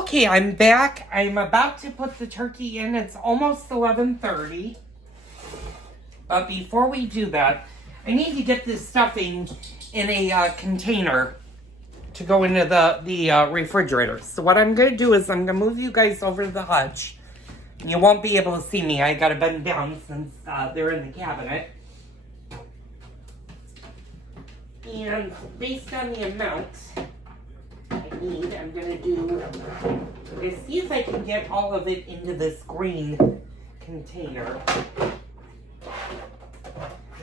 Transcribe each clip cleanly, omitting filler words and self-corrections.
Okay, I'm back. I'm about to put the turkey in. It's almost 11:30. But before we do that, I need to get this stuffing in a container to go into the refrigerator. So what I'm going to do is I'm going to move you guys over to the hutch. You won't be able to see me. I got to bend down since they're in the cabinet. And based on the amount I need, I'm going to see if I can get all of it into this green container.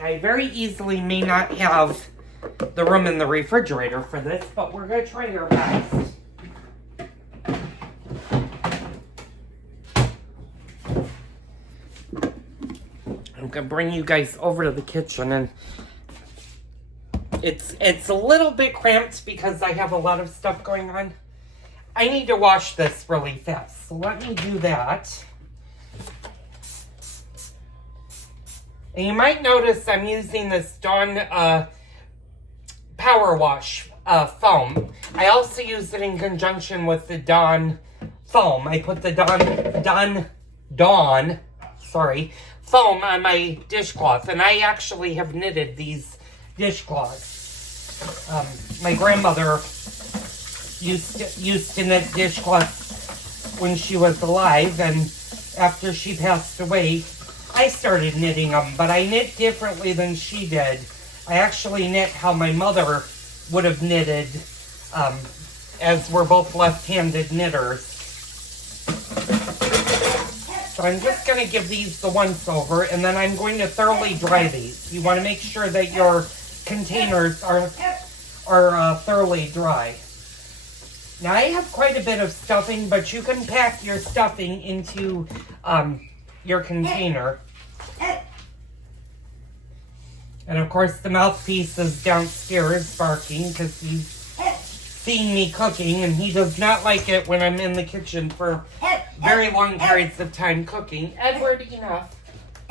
I very easily may not have the room in the refrigerator for this, but we're going to try our best. I'm going to bring you guys over to the kitchen, and it's a little bit cramped because I have a lot of stuff going on. I need to wash this really fast, so let me do that. And you might notice I'm using this Dawn Power Wash foam. I also use it in conjunction with the Dawn foam. I put the Dawn foam on my dishcloth, and I actually have knitted these dishcloths. My grandmother used to knit dishcloths when she was alive, and after she passed away, I started knitting them, but I knit differently than she did. I actually knit how my mother would have knitted, as we're both left-handed knitters. So I'm just going to give these the once-over, and then I'm going to thoroughly dry these. You want to make sure that your containers are thoroughly dry. Now, I have quite a bit of stuffing, but you can pack your stuffing into your container. And of course the mouthpiece is downstairs barking because he's seeing me cooking, and he does not like it when I'm in the kitchen for very long periods of time cooking. Edward, enough.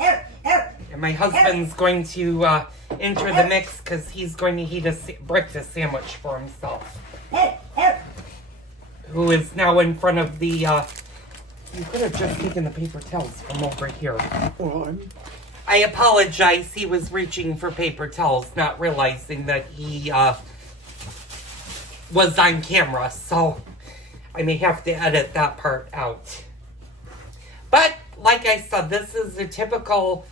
And my husband's going to enter the mix because he's going to heat a breakfast sandwich for himself. Who is now in front of the you could have just taken the paper towels from over here. I apologize. He was reaching for paper towels, not realizing that he was on camera. So I may have to edit that part out. But like I said, this is a typical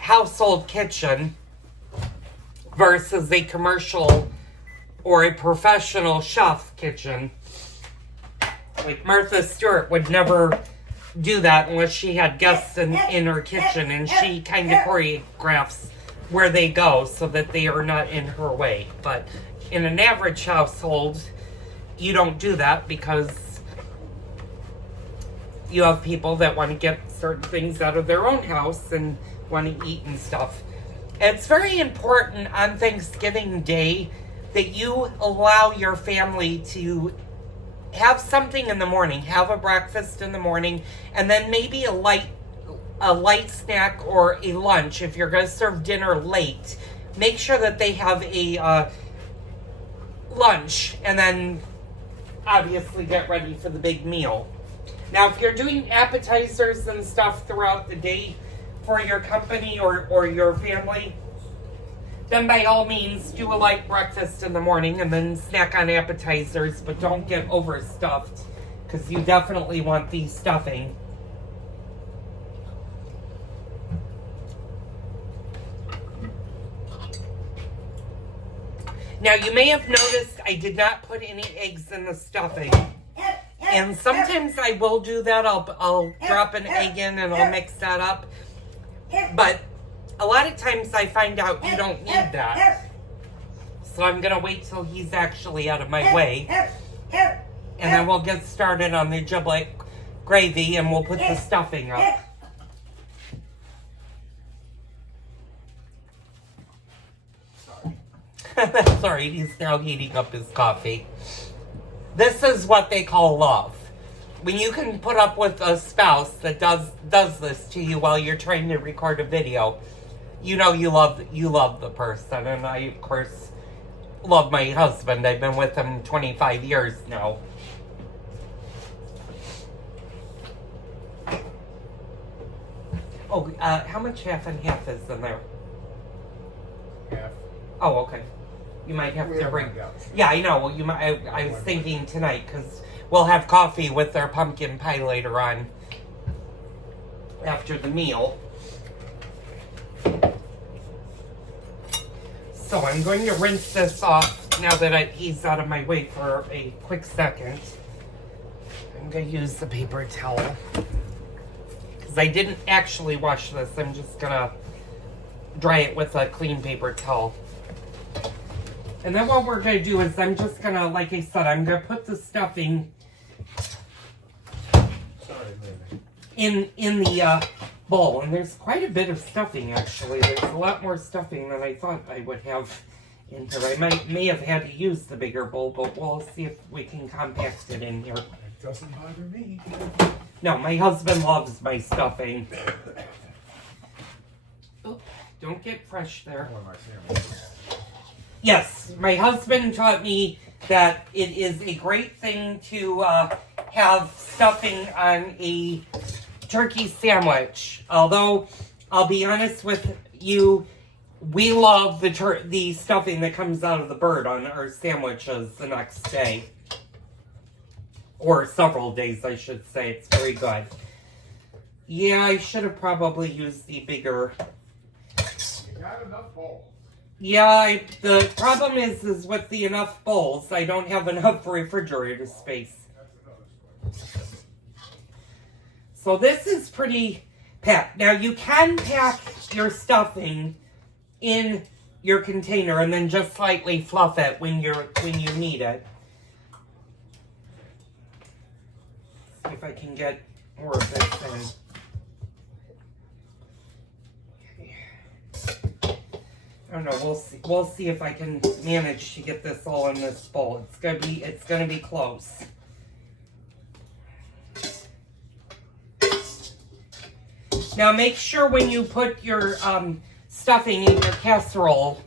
household kitchen versus a commercial or a professional chef kitchen. Like Martha Stewart would never do that unless she had guests in her kitchen, and she kind of choreographs where they go so that they are not in her way. But in an average household, you don't do that because you have people that want to get certain things out of their own house and want to eat and stuff. It's very important on Thanksgiving Day that you allow your family to have something in the morning, have a breakfast in the morning, and then maybe a light snack or a lunch. If you're going to serve dinner late, make sure that they have a lunch, and then obviously get ready for the big meal. Now, if you're doing appetizers and stuff throughout the day for your company or your family, then by all means do a light breakfast in the morning and then snack on appetizers, but don't get overstuffed because you definitely want the stuffing. Now, you may have noticed I did not put any eggs in the stuffing. And sometimes I will do that. I'll drop an egg in and I'll mix that up. But a lot of times I find out you don't need that. So I'm going to wait till he's actually out of my way. And then we'll get started on the giblet gravy and we'll put the stuffing up. Sorry, he's now heating up his coffee. This is what they call love. When you can put up with a spouse that does this to you while you're trying to record a video, you know you love the person. And I, of course, love my husband. I've been with him 25 years now. Oh, how much half and half is in there? Half. Oh, okay. You might have to bring. Yeah, I know. Well, you might. I was thinking tonight because we'll have coffee with our pumpkin pie later on after the meal. So I'm going to rinse this off now that he's out of my way for a quick second. I'm going to use the paper towel because I didn't actually wash this. I'm just going to dry it with a clean paper towel. And then what we're going to do is I'm just going to, like I said, I'm going to put the stuffing in the bowl. And there's quite a bit of stuffing, actually. There's a lot more stuffing than I thought I would have in here. I may have had to use the bigger bowl, but we'll see if we can compact it in here. It doesn't bother me. No, my husband loves my stuffing. Oh, don't get fresh there. Yes, my husband taught me that it is a great thing to have stuffing on a turkey sandwich. Although, I'll be honest with you, we love the stuffing that comes out of the bird on our sandwiches the next day. Or several days, I should say. It's very good. Yeah, I should have probably used the bigger. You got enough bowls. Yeah, the problem is with the enough bowls, I don't have enough refrigerator space. So this is pretty packed. Now you can pack your stuffing in your container and then just slightly fluff it when you need it. See if I can get more of this in. I don't know. We'll see if I can manage to get this all in this bowl. It's gonna be close. Now make sure when you put your stuffing in your casserole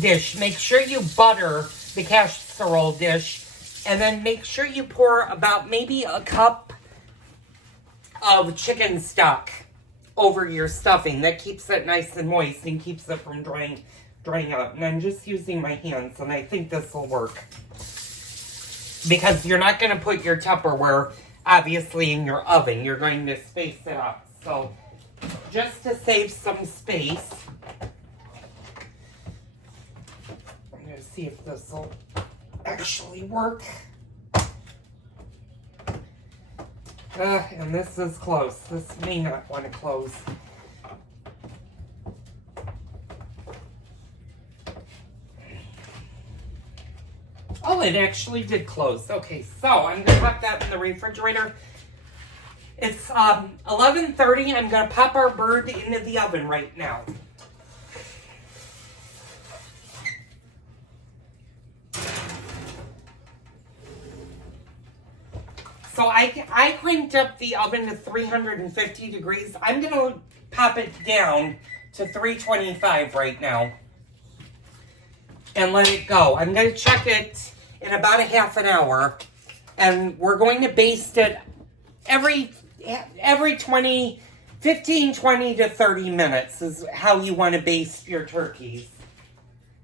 dish, make sure you butter the casserole dish, and then make sure you pour about maybe a cup of chicken stock over your stuffing. That keeps it nice and moist and keeps it from drying out. And I'm just using my hands, and I think this will work. Because you're not going to put your Tupperware, obviously, in your oven. You're going to space it out. So, just to save some space, I'm going to see if this will actually work. And this is close. This may not want to close. Oh, it actually did close. Okay, so I'm going to pop that in the refrigerator. It's 11:30. I'm going to pop our bird into the oven right now. So I cranked up the oven to 350 degrees. I'm going to pop it down to 325 right now. And let it go. I'm going to check it in about a half an hour. And we're going to baste it every 15, 20 to 30 minutes is how you want to baste your turkeys.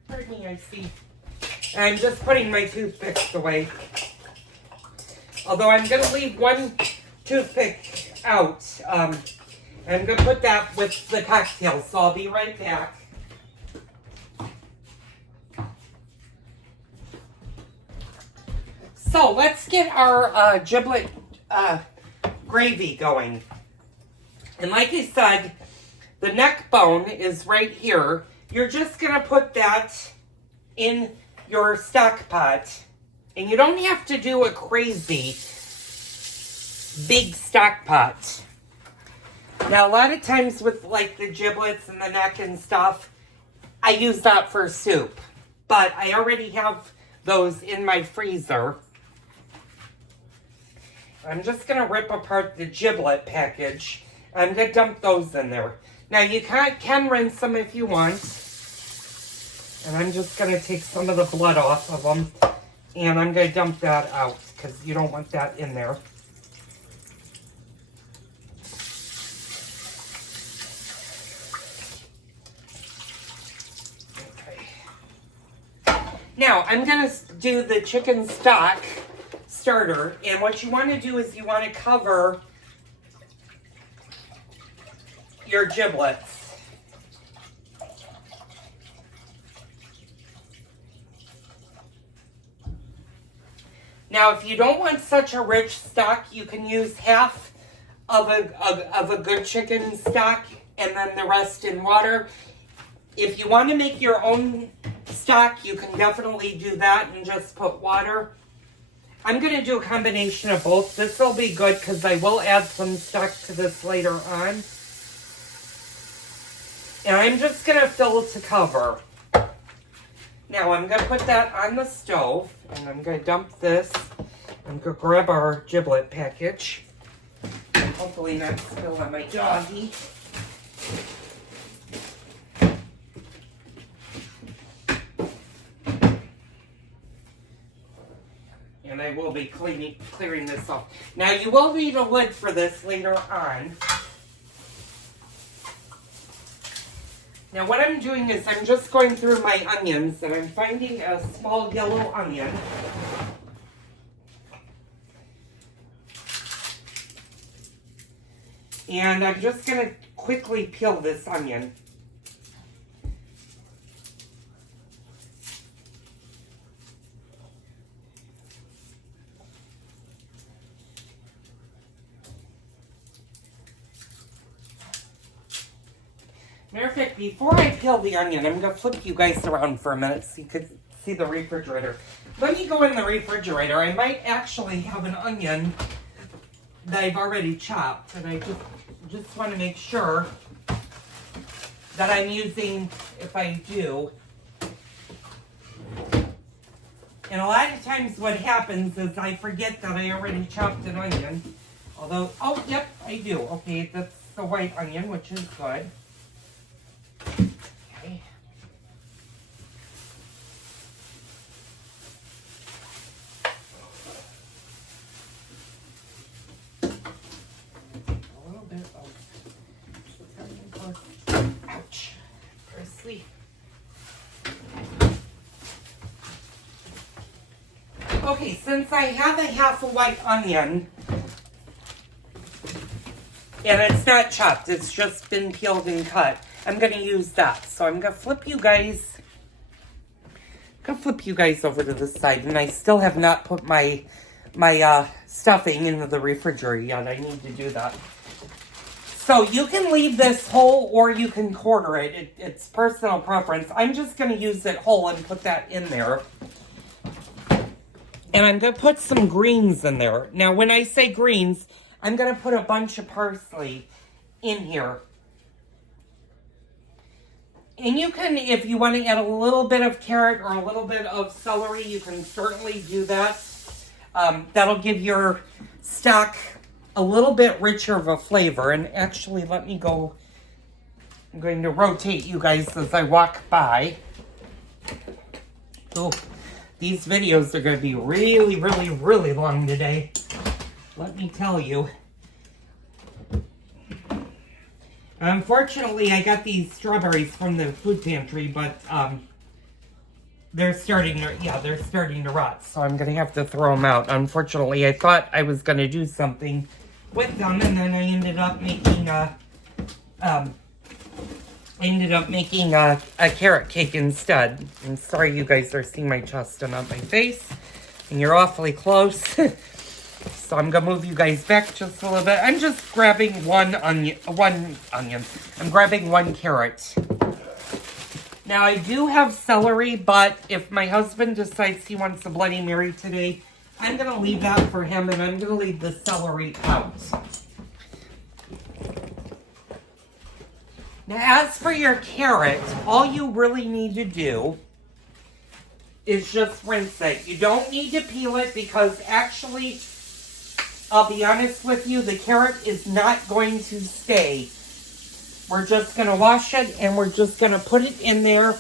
Pardon me, I see. And I'm just putting my toothpicks away. Although I'm going to leave one toothpick out. I'm going to put that with the cocktail, so I'll be right back. So let's get our giblet gravy going. And like I said, the neck bone is right here. You're just going to put that in your stock pot. And you don't have to do a crazy big stock pot. Now, a lot of times with like the giblets and the neck and stuff, I use that for soup. But I already have those in my freezer. I'm just going to rip apart the giblet package. I'm going to dump those in there. Now, you can rinse them if you want. And I'm just going to take some of the blood off of them. And I'm going to dump that out because you don't want that in there. Now, I'm going to do the chicken stock starter. And what you want to do is you want to cover your giblets. Now, if you don't want such a rich stock, you can use half of a good chicken stock and then the rest in water. If you want to make your own stock, you can definitely do that and just put water. I'm going to do a combination of both. This will be good because I will add some stock to this later on. And I'm just going to fill to cover. Now I'm going to put that on the stove, and I'm going to dump this. I'm going to grab our giblet package. Hopefully not spill on my doggy. And I will be clearing this off. Now you will need a lid for this later on. Now what I'm doing is I'm just going through my onions and I'm finding a small yellow onion. And I'm just going to quickly peel this onion. Matter of fact, before I peel the onion, I'm going to flip you guys around for a minute so you could see the refrigerator. Let me go in the refrigerator. I might actually have an onion that I've already chopped, and I just want to make sure that I'm using, if I do. And a lot of times what happens is I forget that I already chopped an onion. Although, oh, yep, I do. Okay, that's the white onion, which is good. Okay. A little bit of, ouch, parsley. Okay, since I have a half a white onion, and it's not chopped, it's just been peeled and cut, I'm going to use that. So I'm going to flip you guys over to the side. And I still have not put my stuffing into the refrigerator yet. I need to do that. So you can leave this whole or you can quarter it. It's personal preference. I'm just going to use it whole and put that in there. And I'm going to put some greens in there. Now, when I say greens, I'm going to put a bunch of parsley in here. And you can, if you want to add a little bit of carrot or a little bit of celery, you can certainly do that. That'll give your stock a little bit richer of a flavor. And actually, let me go. I'm going to rotate you guys as I walk by. Oh, these videos are going to be really, really, really long today. Let me tell you. Unfortunately, I got these strawberries from the food pantry, but they're starting to rot, so I'm going to have to throw them out. Unfortunately, I thought I was going to do something with them, and then I ended up making a carrot cake instead. I'm sorry you guys are seeing my chest and not my face, and you're awfully close. So I'm going to move you guys back just a little bit. I'm just grabbing one onion. I'm grabbing one carrot. Now, I do have celery, but if my husband decides he wants a Bloody Mary today, I'm going to leave that for him, and I'm going to leave the celery out. Now, as for your carrot, all you really need to do is just rinse it. You don't need to peel it because actually, I'll be honest with you, the carrot is not going to stay. We're just going to wash it and we're just going to put it in there.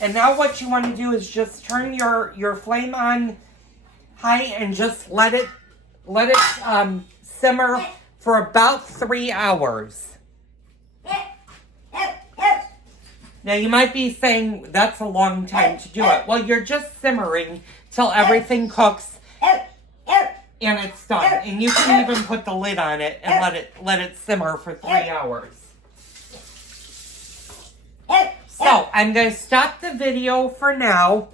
And now what you want to do is just turn your flame on high and just let it simmer for about 3 hours. Now you might be saying that's a long time to do it. Well, you're just simmering till everything cooks and it's done. And you can even put the lid on it and let it simmer for 3 hours. So I'm going to stop the video for now.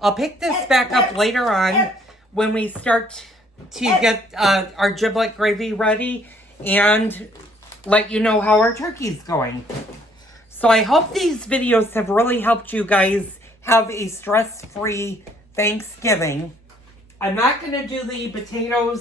I'll pick this back up later on when we start to get our giblet gravy ready and let you know how our turkey's going. So I hope these videos have really helped you guys have a stress-free Thanksgiving. I'm not going to do the potatoes,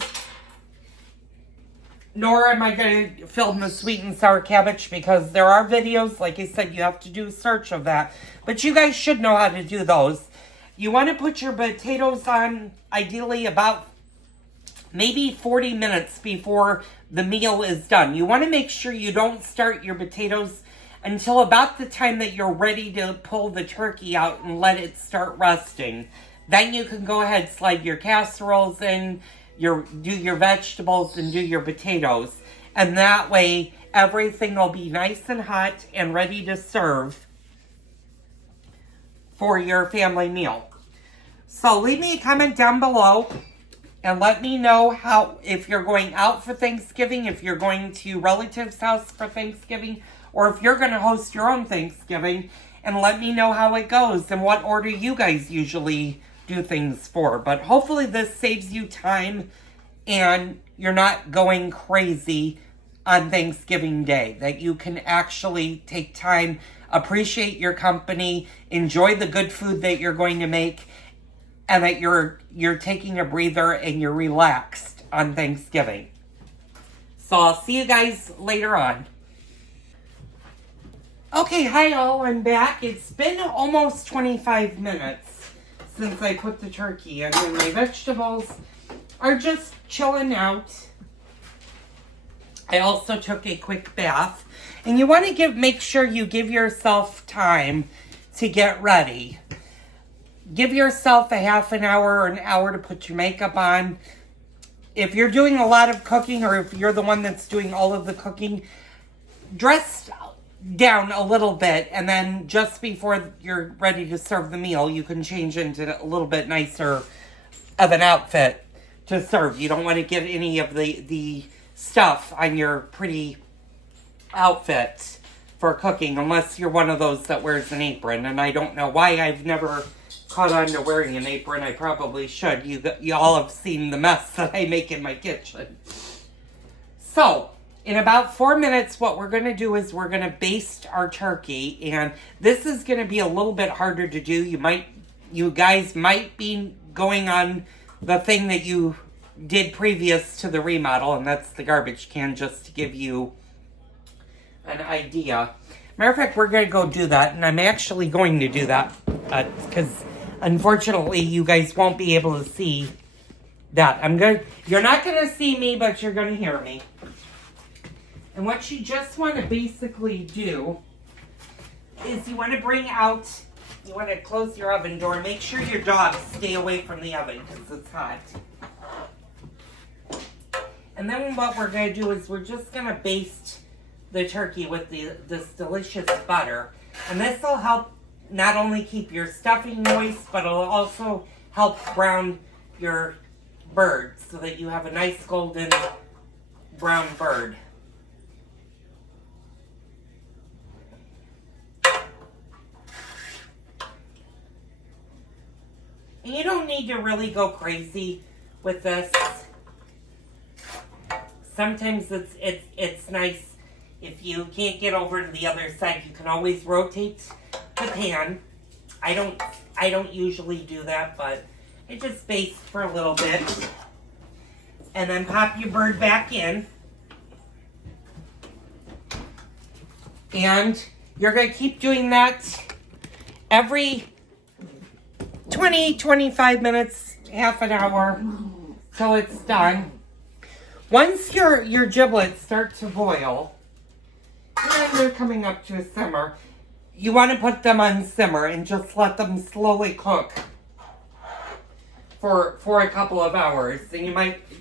nor am I going to film the sweet and sour cabbage because there are videos, like I said, you have to do a search of that. But you guys should know how to do those. You want to put your potatoes on, ideally, about maybe 40 minutes before the meal is done. You want to make sure you don't start your potatoes until about the time that you're ready to pull the turkey out and let it start resting. Then you can go ahead, slide your casseroles in, do your vegetables and do your potatoes. And that way, everything will be nice and hot and ready to serve for your family meal. So leave me a comment down below and let me know if you're going out for Thanksgiving, if you're going to relatives' house for Thanksgiving, or if you're going to host your own Thanksgiving, and let me know how it goes and what order you guys usually do things for. But hopefully this saves you time and you're not going crazy on Thanksgiving Day, that you can actually take time, appreciate your company, enjoy the good food that you're going to make, and that you're taking a breather and you're relaxed on Thanksgiving. So I'll see you guys later on. Okay, hi all, I'm back. It's been almost 25 minutes since I put the turkey in, and my vegetables are just chilling out. I also took a quick bath, and you want to make sure you give yourself time to get ready. Give yourself a half an hour or an hour to put your makeup on. If you're doing a lot of cooking, or if you're the one that's doing all of the cooking, dress down a little bit, and then just before you're ready to serve the meal, you can change into a little bit nicer of an outfit to serve. You don't want to get any of the stuff on your pretty outfit for cooking, unless you're one of those that wears an apron. And I don't know why I've never caught on to wearing an apron. I probably should. You all have seen the mess that I make in my kitchen. So in about 4 minutes, what we're going to do is we're going to baste our turkey, and this is going to be a little bit harder to do. You guys might be going on the thing that you did previous to the remodel, and that's the garbage can, just to give you an idea. Matter of fact, we're going to go do that, and I'm actually going to do that because unfortunately you guys won't be able to see that. You're not going to see me, but you're going to hear me. And what you just want to basically do is you want to close your oven door. Make sure your dogs stay away from the oven because it's hot. And then what we're going to do is we're just going to baste the turkey with this delicious butter. And this will help not only keep your stuffing moist, but it'll also help brown your bird so that you have a nice golden brown bird. And you don't need to really go crazy with this. Sometimes it's nice if you can't get over to the other side. You can always rotate the pan. I don't usually do that, but I just baste for a little bit. And then pop your bird back in. And you're going to keep doing that every 20-25 minutes, half an hour, till it's done. Once your giblets start to boil, and they're coming up to a simmer, you want to put them on simmer and just let them slowly cook for a couple of hours. And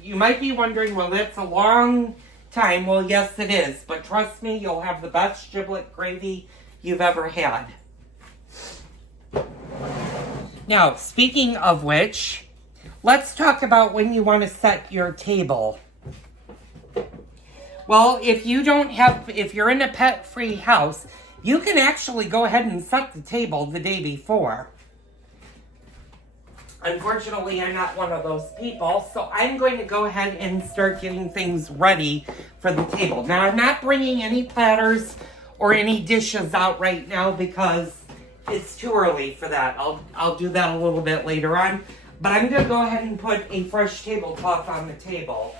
you might be wondering, well, that's a long time. Well, yes, it is. But trust me, you'll have the best giblet gravy you've ever had. Now, speaking of which, let's talk about when you want to set your table. Well, if you're in a pet-free house, you can actually go ahead and set the table the day before. Unfortunately, I'm not one of those people, so I'm going to go ahead and start getting things ready for the table. Now, I'm not bringing any platters or any dishes out right now because it's too early for that. I'll do that a little bit later on, but I'm going to go ahead and put a fresh tablecloth on the table.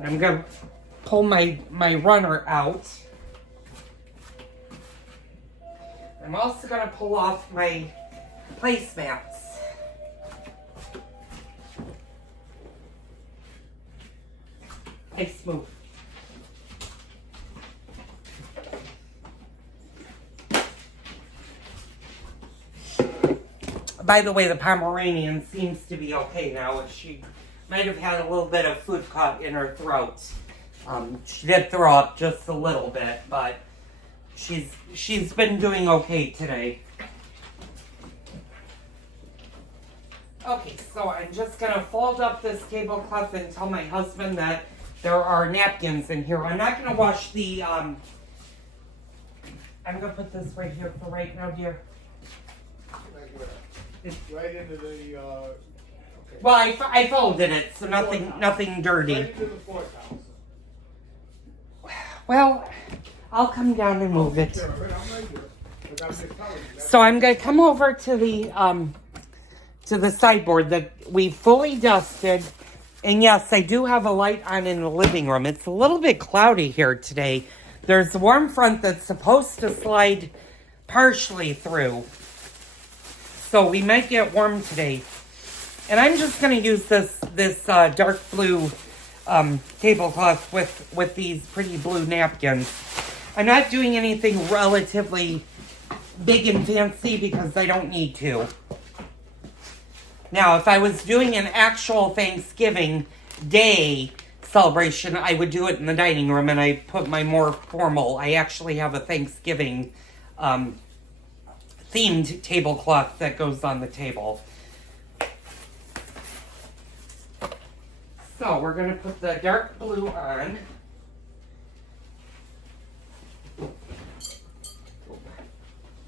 I'm going to pull my runner out. I'm also going to pull off my placemats. Nice move. By the way, the Pomeranian seems to be okay now. She might have had a little bit of food caught in her throat. She did throw up just a little bit, but she's been doing okay today. Okay, so I'm just going to fold up this tablecloth and tell my husband that there are napkins in here. I'm not going to wash the, I'm going to put this right here for right now, dear. It's right into the, okay. Well, I folded it, so nothing dirty. Right into the courthouse. Well, I'll come down and move it. Sure, I'm right here. But I'm just telling you, that's So I'm going to come over to the sideboard that we fully dusted. And yes, I do have a light on in the living room. It's a little bit cloudy here today. There's a warm front that's supposed to slide partially through. So we might get warm today. And I'm just going to use this dark blue tablecloth with these pretty blue napkins. I'm not doing anything relatively big and fancy because I don't need to. Now, if I was doing an actual Thanksgiving Day celebration, I would do it in the dining room and I put my more formal, I actually have a Thanksgiving themed tablecloth that goes on the table. So we're going to put the dark blue on. Of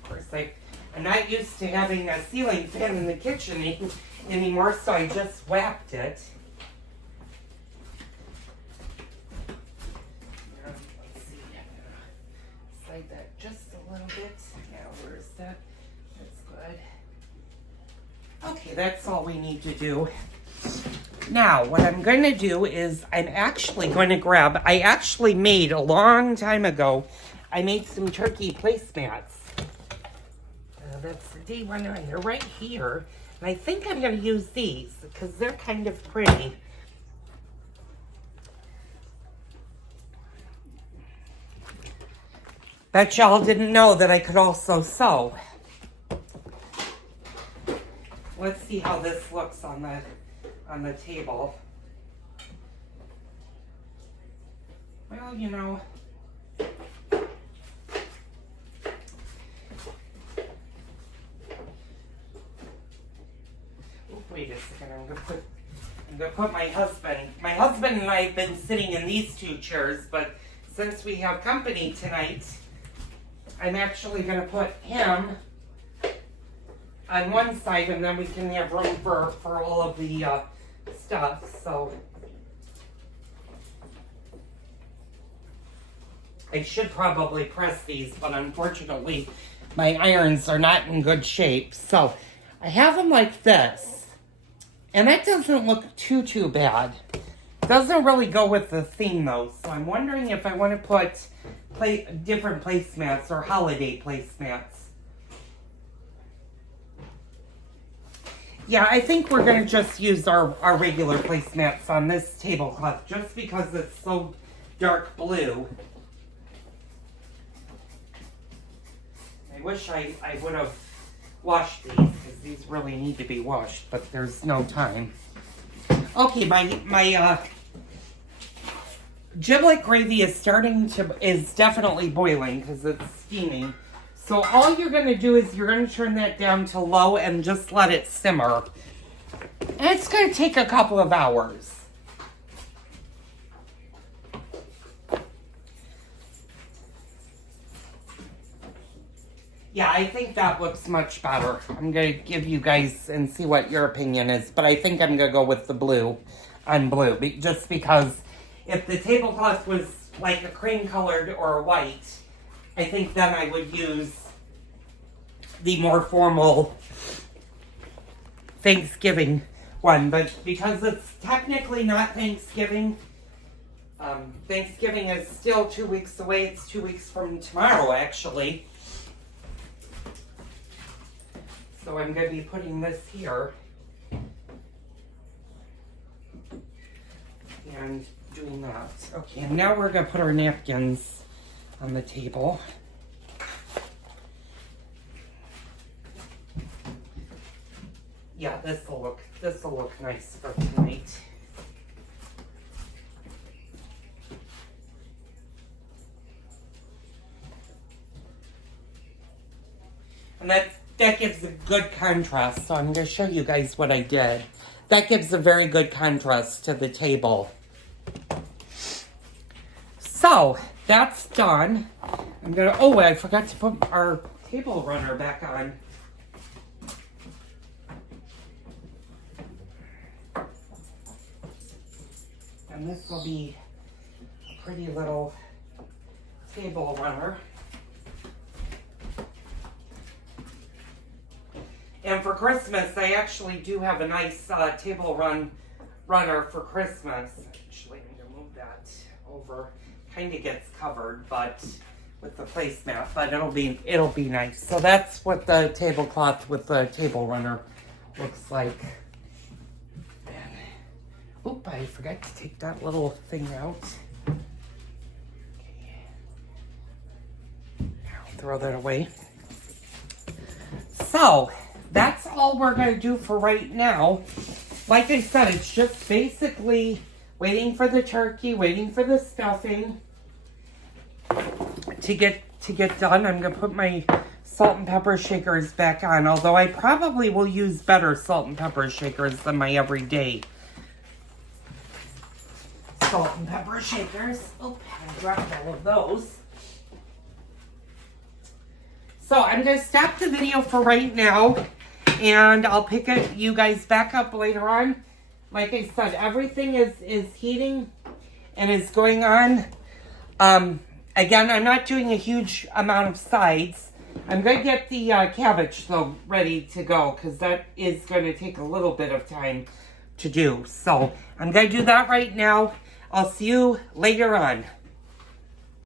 course, I'm not used to having a ceiling fan in the kitchen anymore, so I just whacked it. Let's see, I'm gonna slide that just a little bit. Now, where's that? That's good. Okay, that's all we need to do. Now, what I'm going to do is I'm actually going to grab, I actually made a long time ago, I made some turkey placemats. That's the day one on. They're right here. And I think I'm going to use these because they're kind of pretty. Bet y'all didn't know that I could also sew. Let's see how this looks on the table. Well, you know, wait a second, I'm gonna put my husband. My husband and I have been sitting in these two chairs, but since we have company tonight, I'm actually gonna put him on one side, and then we can have room for all of the stuff. So I should probably press these, but unfortunately my irons are not in good shape. So I have them like this. And that doesn't look too bad. Doesn't really go with the theme though. So I'm wondering if I want to put different placemats or holiday placemats. Yeah, I think we're going to just use our regular placemats on this tablecloth just because it's so dark blue. I wish I would have washed these because these really need to be washed, but there's no time. Okay, my giblet gravy is definitely boiling because it's steaming. So So all you're going to do is you're going to turn that down to low and just let it simmer. And it's going to take a couple of hours. Yeah, I think that looks much better. I'm going to give you guys and see what your opinion is. But I think I'm going to go with the blue on blue. Just because if the tablecloth was like a cream colored or a white, I think then I would use the more formal Thanksgiving one. But because it's technically not Thanksgiving, Thanksgiving is still 2 weeks away. It's 2 weeks from tomorrow, actually. So I'm going to be putting this here and doing that. Okay, and now we're going to put our napkins on the table. Yeah, this will look nice for tonight. And that gives a good contrast. So I'm going to show you guys what I did. That gives a very good contrast to the table. So that's done. I'm going to, oh, I forgot to put our table runner back on. And this will be a pretty little table runner. And for Christmas, I actually do have a nice table runner for Christmas. Actually, I'm going to move that over. Kind of gets covered, but with the placemat, but it'll be nice. So that's what the tablecloth with the table runner looks like. And, oop, I forgot to take that little thing out. Okay. I'll throw that away. So that's all we're going to do for right now. Like I said, it's just basically waiting for the turkey, waiting for the stuffing to get done. I'm going to put my salt and pepper shakers back on, although I probably will use better salt and pepper shakers than my everyday salt and pepper shakers. Oh, I dropped all of those. So I'm going to stop the video for right now. And I'll pick you guys back up later on. Like I said, everything is heating and is going on. Again, I'm not doing a huge amount of sides. I'm going to get the cabbage, though, ready to go. Because that is going to take a little bit of time to do. So I'm going to do that right now. I'll see you later on.